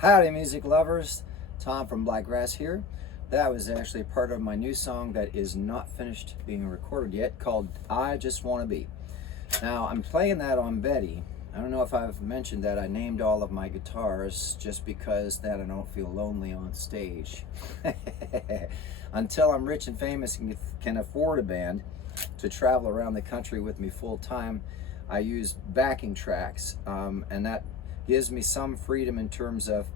Howdy music lovers, Tom from Blakgraz here. That was actually part of my new song that is not finished being recorded yet, called I Just Want to Be. Now I'm playing that on Betty. I don't know if I've mentioned that I named all of my guitars just because that I don't feel lonely on stage. Until I'm rich and famous and can afford a band to travel around the country with me full time, I use backing tracks, and that gives me some freedom in terms of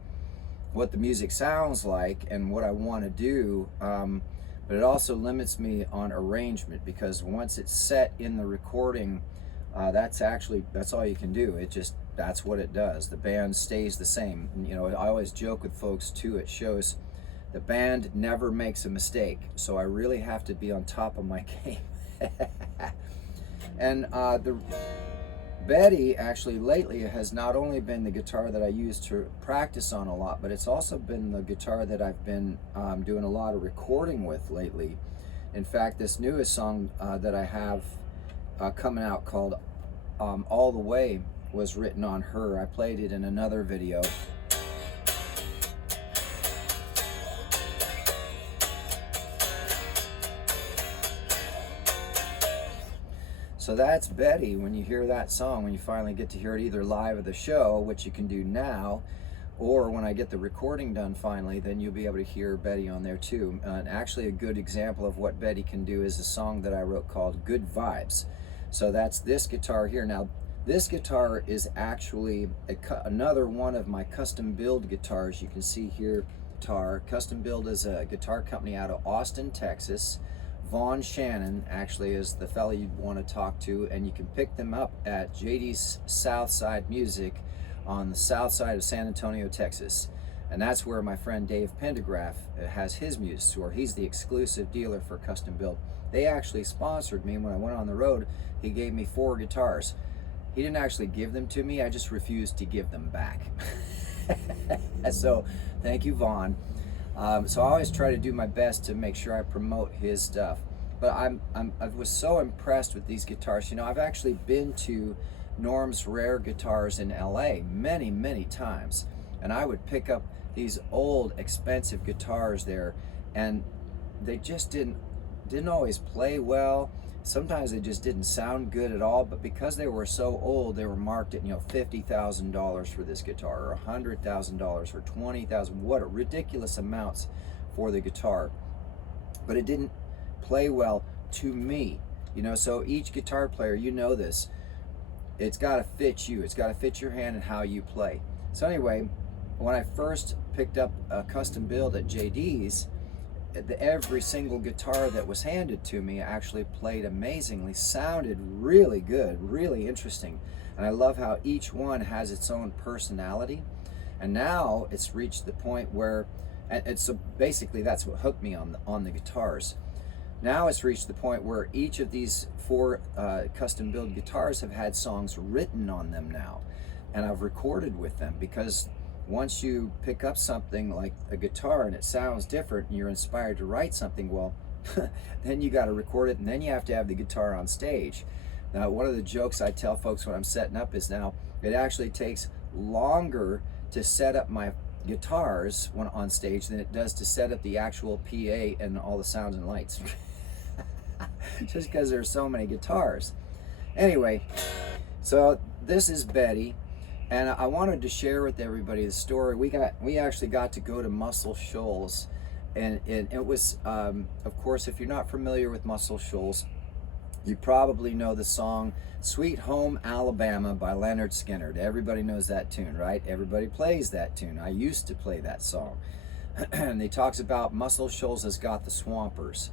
what the music sounds like and what I want to do, but it also limits me on arrangement, because once it's set in the recording, that's all you can do. That's what it does. The band stays the same. You know, I always joke with folks too, it shows the band never makes a mistake, so I really have to be on top of my game. And the Betty actually lately has not only been the guitar that I use to practice on a lot, but it's also been the guitar that I've been doing a lot of recording with lately. In fact, this newest song that I have coming out, called All the Way, was written on her. I played it in another video. So that's Betty. When you hear that song, when you finally get to hear it either live at the show, which you can do now, or when I get the recording done finally, then you'll be able to hear Betty on there too. And actually a good example of what Betty can do is a song that I wrote called Good Vibes. So that's this guitar here. Now, this guitar is actually another one of my custom build guitars. You can see here, guitar. Custom Build is a guitar company out of Austin, Texas. Vaughn Shannon actually is the fella you'd want to talk to, and you can pick them up at JD's Southside Music on the south side of San Antonio, Texas. And that's where my friend Dave Pendergraph has his music store. He's the exclusive dealer for Custom Build. They actually sponsored me when I went on the road. He gave me 4 guitars. He didn't actually give them to me, I just refused to give them back. So thank you, Vaughn. So I always try to do my best to make sure I promote his stuff. But I was so impressed with these guitars. You know, I've actually been to Norm's Rare Guitars in LA many times, and I would pick up these old expensive guitars there, and they just didn't always play well. Sometimes they just didn't sound good at all, but because they were so old, they were marked at, you know, $50,000 for this guitar, or $100,000, or $20,000, what ridiculous amounts for the guitar. But it didn't play well to me, you know. So each guitar player, you know this, it's got to fit you. It's got to fit your hand and how you play. So anyway, when I first picked up a Custom Build at JD's, every single guitar that was handed to me actually played amazingly, sounded really good, really interesting. And I love how each one has its own personality. And now it's reached the point where, and so basically that's what hooked me on the guitars. Now it's reached the point where each of these 4 Custom Build guitars have had songs written on them now. And I've recorded with them, because once you pick up something like a guitar and it sounds different and you're inspired to write something, well, then you got to record it, and then you have to have the guitar on stage. Now, one of the jokes I tell folks when I'm setting up is, now it actually takes longer to set up my guitars when on stage than it does to set up the actual PA and all the sounds and lights. Just because there's so many guitars. Anyway, so this is Betty. And I wanted to share with everybody the story. We actually got to go to Muscle Shoals, and it was, of course, if you're not familiar with Muscle Shoals, you probably know the song Sweet Home Alabama by Leonard Skinner. Everybody knows that tune, right? Everybody plays that tune. I used to play that song. And he talks about Muscle Shoals has got the swampers.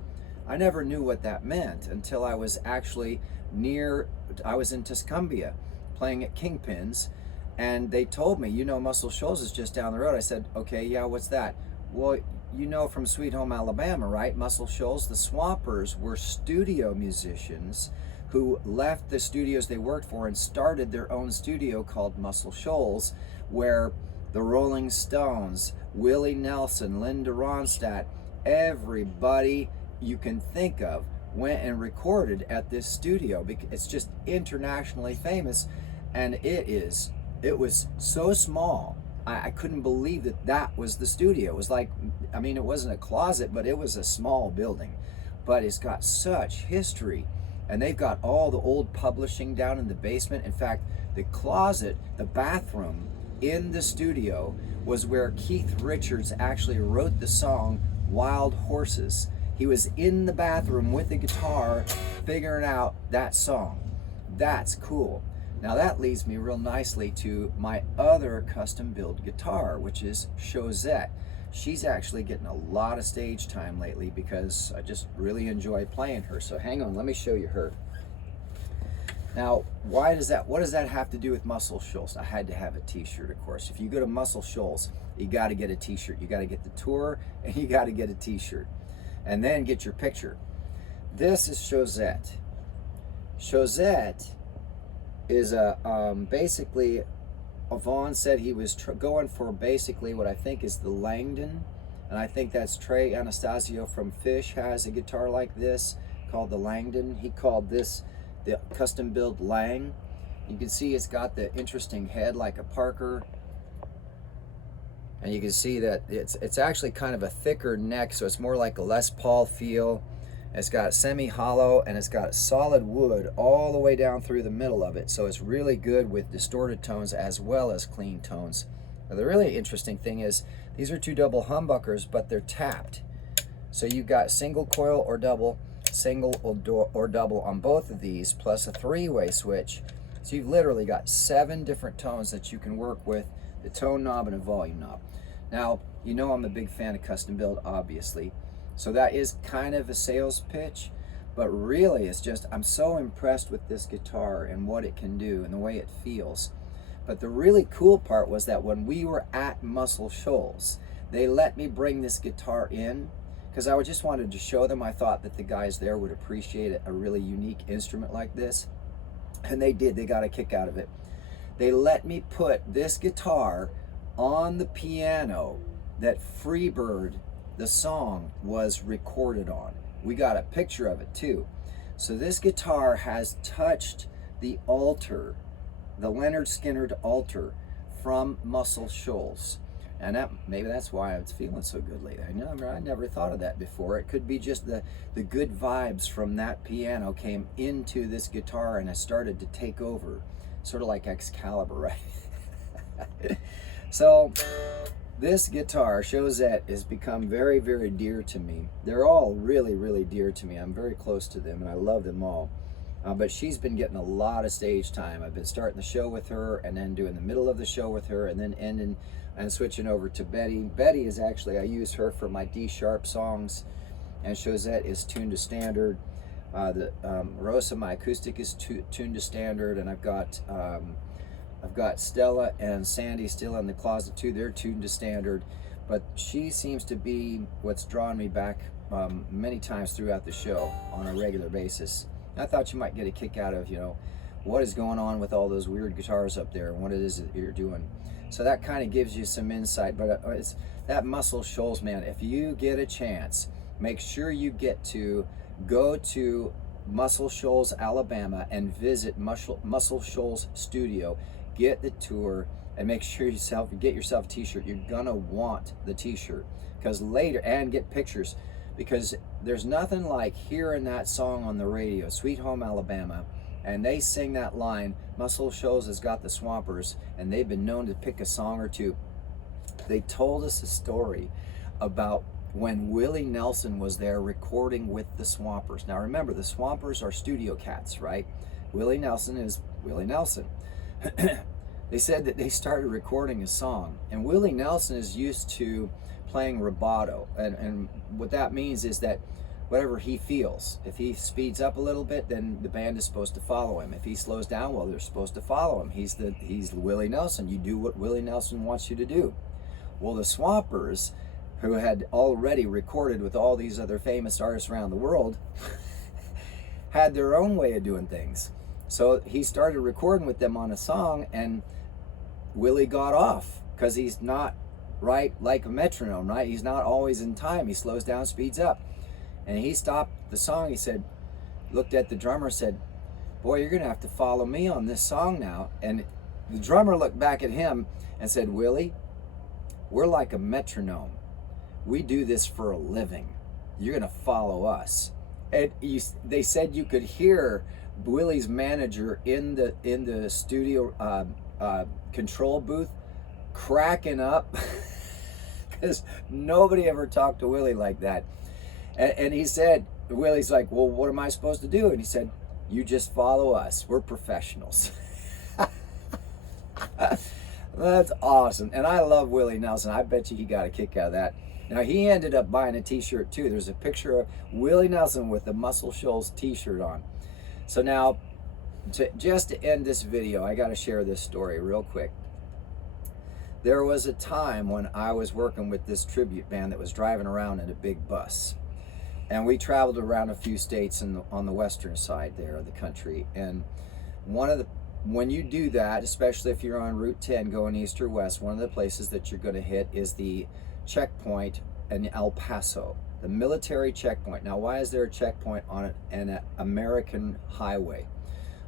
I never knew what that meant until I was actually I was in Tuscumbia playing at Kingpin's. And they told me, you know, Muscle Shoals is just down the road. I said, okay, yeah, what's that? Well, you know from Sweet Home Alabama, right? Muscle Shoals, the Swampers were studio musicians who left the studios they worked for and started their own studio called Muscle Shoals, where the Rolling Stones, Willie Nelson, Linda Ronstadt, everybody you can think of went and recorded at this studio. It's just internationally famous, and it was so small I couldn't believe that that was the studio. It was like, I mean, it wasn't a closet, but it was a small building. But it's got such history. And they've got all the old publishing down in the basement. In fact, the closet, the bathroom in the studio was where Keith Richards actually wrote the song Wild Horses. He was in the bathroom with the guitar figuring out that song. That's cool. Now that leads me real nicely to my other custom built guitar, which is Chosette. She's actually getting a lot of stage time lately because I just really enjoy playing her. So hang on, let me show you her. Now, what does that have to do with Muscle Shoals? I had to have a t-shirt, of course. If you go to Muscle Shoals, you got to get a t-shirt. You got to get the tour and you got to get a t-shirt. And then get your picture. This is Chosette. Chosette is basically, Vaughn said he was going for basically what I think is the Langdon, and I think that's Trey Anastasio from Fish has a guitar like this called the Langdon. He called this the custom built Lang. You can see it's got the interesting head like a Parker, and you can see that it's actually kind of a thicker neck, so it's more like a Les Paul feel. It's got semi-hollow and it's got solid wood all the way down through the middle of it, so it's really good with distorted tones as well as clean tones. Now, the really interesting thing is these are two double humbuckers, but they're tapped. So you've got single coil or double, single or double on both of these, plus a three-way switch. So you've literally got 7 different tones that you can work with, the tone knob and a volume knob. Now, you know I'm a big fan of custom build, obviously. So that is kind of a sales pitch, but really it's just, I'm so impressed with this guitar and what it can do and the way it feels. But the really cool part was that when we were at Muscle Shoals, they let me bring this guitar in because I just wanted to show them. I thought that the guys there would appreciate a really unique instrument like this. And they did, they got a kick out of it. They let me put this guitar on the piano that Freebird, the song, was recorded on. We got a picture of it too. So this guitar has touched the altar, the Leonard Skinner altar from Muscle Shoals. And maybe that's why it's feeling so good lately. I never thought of that before. It could be just the good vibes from that piano came into this guitar and it started to take over. Sort of like Excalibur, right? So this guitar, Chosette, has become very, very dear to me. They're all really, really dear to me. I'm very close to them and I love them all. But she's been getting a lot of stage time. I've been starting the show with her and then doing the middle of the show with her and then ending and switching over to Betty. Betty is actually, I use her for my D-sharp songs, and Chosette is tuned to standard. Rosa, my acoustic, is tuned to standard, and I've got Stella and Sandy still in the closet too. They're tuned to standard, but she seems to be what's drawn me back many times throughout the show on a regular basis. I thought you might get a kick out of, what is going on with all those weird guitars up there and what it is that you're doing. So that kind of gives you some insight, but it's that Muscle Shoals, man. If you get a chance, make sure you go to Muscle Shoals, Alabama, and visit Muscle Shoals Studio. Get the tour and make sure get yourself a t-shirt. You're gonna want the t-shirt because later, and get pictures, because there's nothing like hearing that song on the radio, Sweet Home Alabama, and they sing that line, Muscle Shoals has got the Swampers, and they've been known to pick a song or two. They told us a story about when Willie Nelson was there recording with the Swampers. Now remember, the Swampers are studio cats, right? Willie Nelson is Willie Nelson. They said that they started recording a song, and Willie Nelson is used to playing rubato, and what that means is that whatever he feels, if he speeds up a little bit, then the band is supposed to follow him. If he slows down, well, they're supposed to follow him. He's Willie Nelson. You do what Willie Nelson wants you to do. Well, the Swampers, who had already recorded with all these other famous artists around the world, had their own way of doing things. So he started recording with them on a song, and Willie got off because he's not right like a metronome, right? He's not always in time. He slows down, speeds up. And he stopped the song. He said, looked at the drummer, said, boy, you're going to have to follow me on this song now. And the drummer looked back at him and said, Willie, we're like a metronome. We do this for a living. You're gonna follow us. And they said you could hear Willie's manager in the studio control booth cracking up because nobody ever talked to Willie like that. And he said, Willie's like, well, what am I supposed to do? And he said, you just follow us. We're professionals. That's awesome. And I love Willie Nelson. I bet you he got a kick out of that. Now, he ended up buying a t-shirt too. There's a picture of Willie Nelson with the Muscle Shoals t-shirt on. So now, just to end this video, I got to share this story real quick. There was a time when I was working with this tribute band that was driving around in a big bus. And we traveled around a few states on the western side there of the country. And when you do that, especially if you're on Route 10 going east or west, one of the places that you're going to hit is the checkpoint in El Paso, the military checkpoint. Now, why is there a checkpoint on an American highway,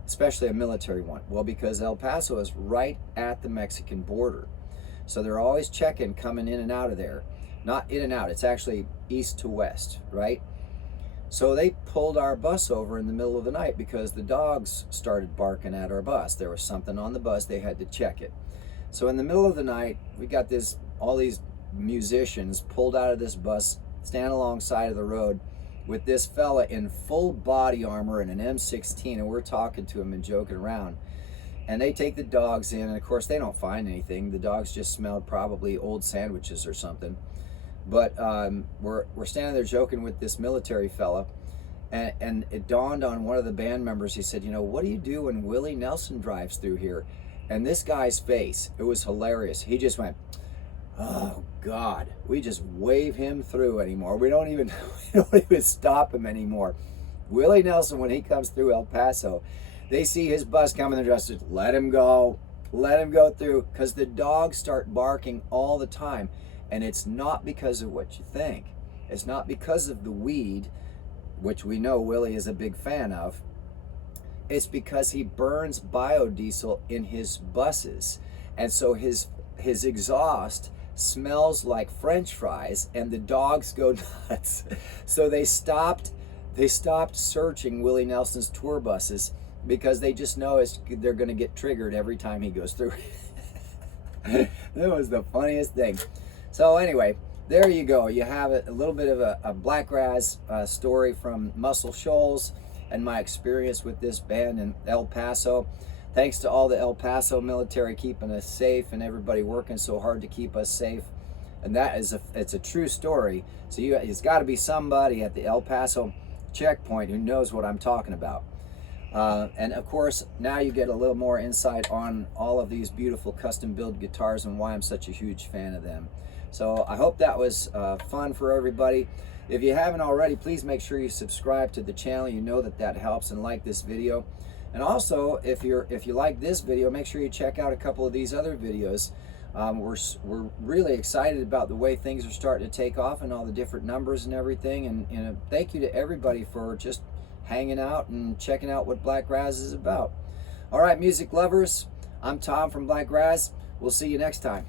especially a military one? Well, because El Paso is right at the Mexican border. So they're always checking coming in and out of there. Not in and out, it's actually east to west, right? So they pulled our bus over in the middle of the night because the dogs started barking at our bus. There was something on the bus, they had to check it. So in the middle of the night, we got all these musicians pulled out of this bus, stand alongside of the road with this fella in full body armor and an M16, and we're talking to him and joking around. And they take the dogs in, and of course they don't find anything. The dogs just smelled probably old sandwiches or something. But we're standing there joking with this military fella, and it dawned on one of the band members. He said, you know, what do you do when Willie Nelson drives through here? And this guy's face, it was hilarious. He just went, oh God, we just wave him through anymore. We don't even stop him anymore. Willie Nelson, when he comes through El Paso, they see his bus coming, they're just let him go through, because the dogs start barking all the time. And it's not because of what you think. It's not because of the weed, which we know Willie is a big fan of. It's because he burns biodiesel in his buses. And so his exhaust smells like French fries, and the dogs go nuts. So they stopped searching Willie Nelson's tour buses because they just know they're going to get triggered every time he goes through. That was the funniest thing. So anyway, there you go. You have a little bit of a Blakgraz story from Muscle Shoals and my experience with this band in El Paso. Thanks to all the El Paso military keeping us safe and everybody working so hard to keep us safe. And it's a true story. So it's got to be somebody at the El Paso checkpoint who knows what I'm talking about. And of course, now you get a little more insight on all of these beautiful custom build guitars and why I'm such a huge fan of them. So I hope that was fun for everybody. If you haven't already, please make sure you subscribe to the channel. You know that helps, and like this video. And also, if you like this video, make sure you check out a couple of these other videos. We're really excited about the way things are starting to take off and all the different numbers and everything. And thank you to everybody for just hanging out and checking out what Blakgraz is about. All right, music lovers, I'm Tom from Blakgraz. We'll see you next time.